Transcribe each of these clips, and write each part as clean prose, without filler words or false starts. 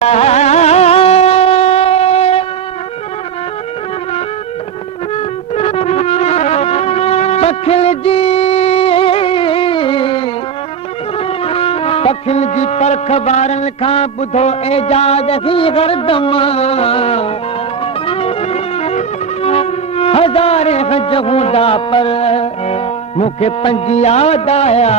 पखिल जी परख वारनि खां ॿुधो एजाज ही हरदम हज़ारे हज हूंदा पर मूंखे पंज यादि आया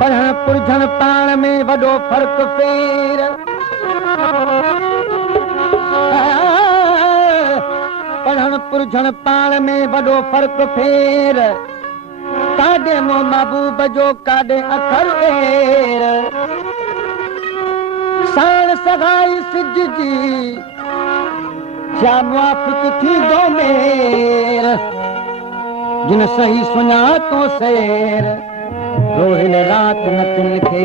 पढ़ण पुरझण पाण में वॾो फ़र्क़ु फेर पढ़ण पुरझण पाण में वॾो फ़र्क़ु फेर काॾे मो महबूब जो काॾे अखर एर साण सगाई सिज जी छा मुआफ़िक़ थींदो मेर जिन सही सुञातो सेर रोहिल राति न तिन खे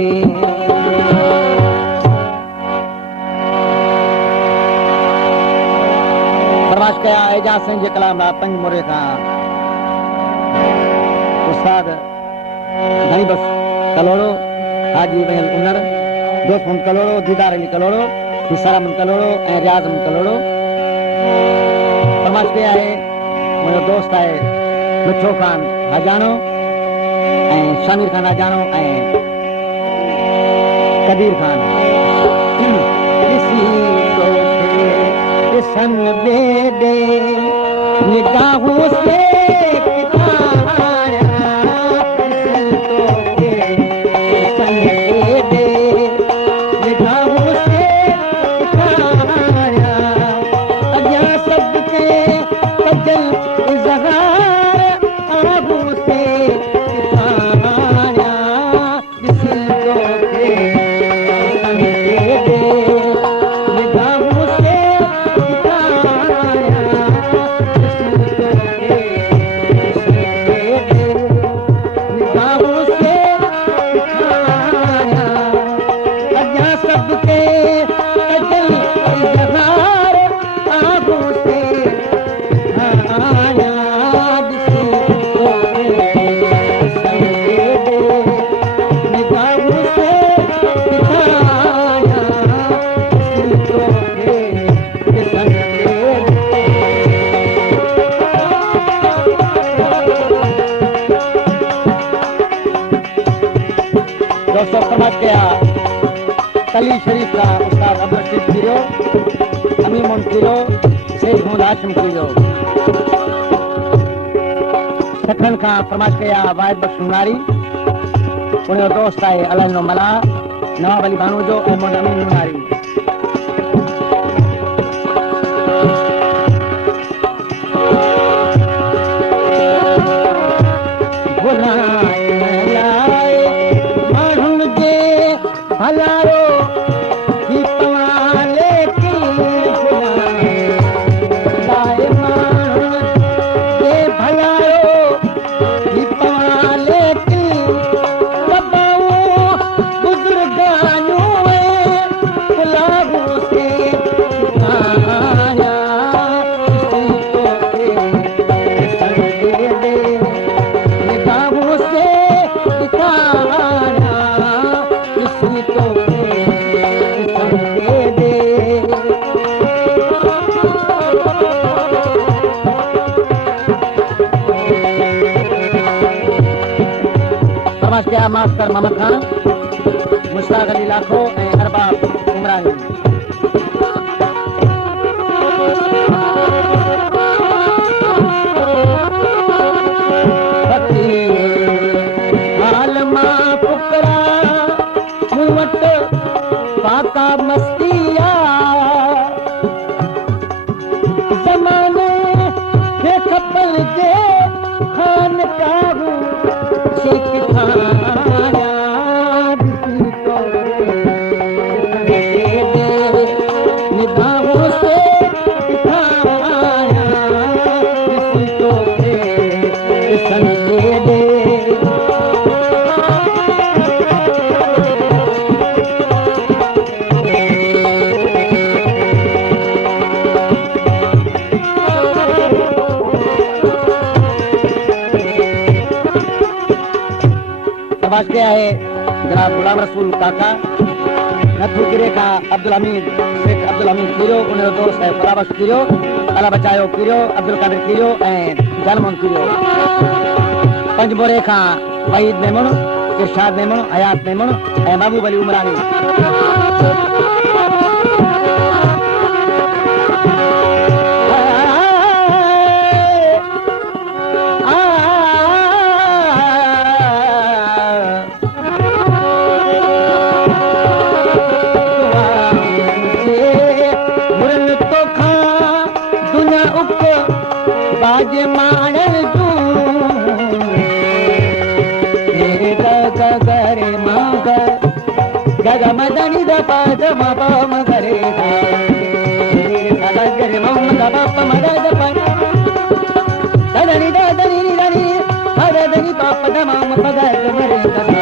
फरमाइश कया एजाज सिंह जे कलाम लाइ 5 मुरे खां उस्ताद घणी बस कलोड़ो हाजी वहल उनर दोस्त मुन कलोड़ो दीदार अली कलोड़ो हिसारा मुन कलोड़ो ऐं रियाज़ मुन कलोड़ो फरमाइश कया आहे मुंहिंजो दोस्त आहे मिठो ख़ान हजाणो ऐं शामिर ख़ान हजाणो ऐं कदीर ख़ान ॾिसन बेॾे निगाहूं से कली शरीफ का उस्ताद अब्दुल रशीद कीरो अमीम उन कीरो शेख मोहम्मद हाशिम कीरो सखन खां फरमाइश कया वाहिद बख्श मुनारी उनजो दोस्त आहे अलाइनो मला नवाब अली बानू जो ऐं मोहम्मद अमीन मुनारी हलायो मास्टर मोहम्मद खान मुश्ताक अली लाखो ऐं अरबाब उमरानी हाल मां फुकरा मूं वटि पाका मस्तिया ज़माने खे खपल जे खान काबू शेख खान फरमाइश क्या है जनाब गुलाम रसूल काका नथू गिरे का अब्दुल हमीद शेख अब्दुल हमीद कीरो उनजो दोस्त है फलाबस कीरो अला बचायो कीरो अब्दुल कादिर कीरो ऐं जनमुन कीरो पंजबोरे खां वहीद मेमण इरशाद मेमण हयात मेमण ऐं महबूब अली उमरानी मदनी द पद मप मगरे गरे मम द पप मद द प दनी द दनी नी दनी हर दनी पप द मम पद गरे